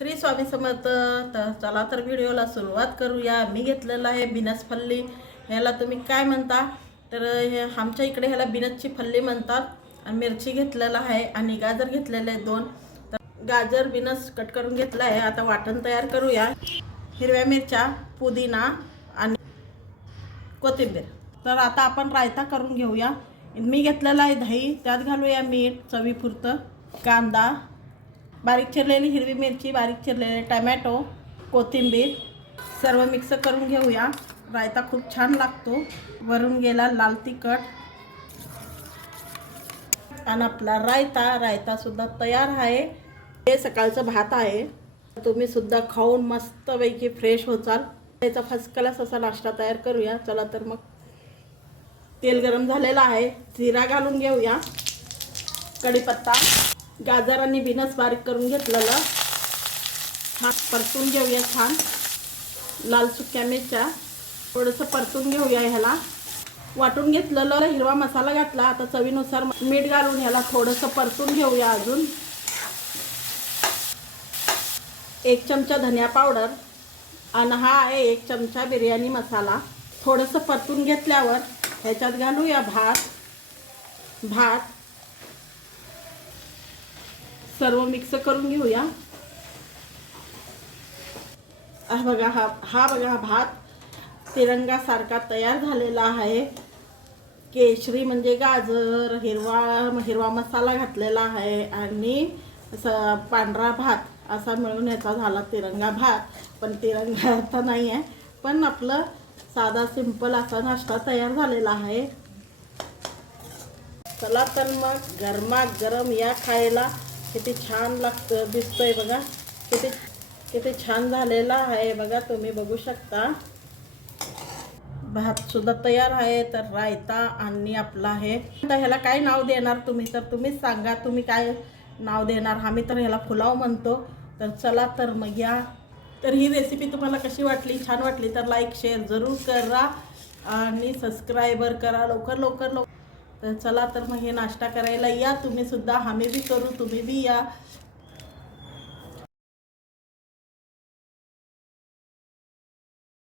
श्री स्वामी समर्थ. तर चला तर व्हिडिओला सुरुवात करूया. मी घेतलेलं आहे बिनस फल्ली. ह्याला तुम्ही काय म्हणता तर हे आमच्या इकडे ह्याला बिनसची फल्ली म्हणतात. आणि मिरची घेतलेला आहे आणि गाजर घेतलेले आहे 2. तर गाजर बिनस कट करून घेतला आहे. आता वाटण तयार करूया. हिरव्या मिरच्या, पुदिना आणि कोथिंबीर. तर आता आपण रायता करून घेऊया. मी घेतलेला आहे दही, त्यात घालूया मीठ चवीपुरतं, कांदा, बारीक चिरलेली हिरवी मिरची, बारीक चिरलेले टमॅटो, कोथिंबीर सर्व मिक्स करून घेऊया. रायता खूप छान लागतो. वरून गेला लाल तिखट आणि आपला रायता सुद्धा तयार आहे. हे सकाळचं भात आहे. तुम्ही सुद्धा खाऊन मस्तपैकी फ्रेश होचाल. त्याचा फर्स्ट क्लास असा नाश्ता तयार करूया. चला तर मग तेल गरम झालेलं आहे. जिरा घालून घेऊया, कढीपत्ता, गाजर आणि बिनस बारीक करून घेतलेलं छान परतून घेऊया. छान लाल सुक्या मिरच्या थोडंसं परतून घेऊया. ह्याला वाटून घेतलेलं हिरवा मसाला घातला. आता चवीनुसार मीठ घालून ह्याला थोडंसं परतून घेऊया. अजून 1 चमचा धनिया पावडर आणि हा आहे 1 चमचा बिर्याणी मसाला. थोडंसं परतून घेतल्यावर ह्याच्यात घालूया भात सर्व मिक्स करून घेऊया. हा बघा भात तिरंगासारखा तयार झालेला आहे. केशरी म्हणजे गाजर, हिरवा मसाला घातलेला आहे आणि पांढरा भात असा मिळून याचा झाला तिरंगा भात. पण तिरंगा आता नाही आहे, पण आपलं साधा सिंपल असा नाश्ता तयार झालेला आहे. चला तर मग गरमागरम या खायला. किती छान लागतं दिसतंय बघा. किती छान झालेला आहे बघा. तुम्ही बघू शकता. भात सुद्धा तयार आहे. तर रायता आणि आपला आहे. तर ह्याला काय नाव देणार तुम्ही, तर तुम्हीच सांगा. तुम्ही काय नाव देणार. आम्ही तर ह्याला पुलाव म्हणतो. तर चला तर मग या. तर ही रेसिपी तुम्हाला कशी वाटली, छान वाटली तर लाईक शेअर जरूर करा आणि सबस्क्राईबर करा लवकर. तर चला तर मग हे नाश्ता करायला या तुम्ही सुद्धा. आम्ही बी करू, तुम्ही बी या.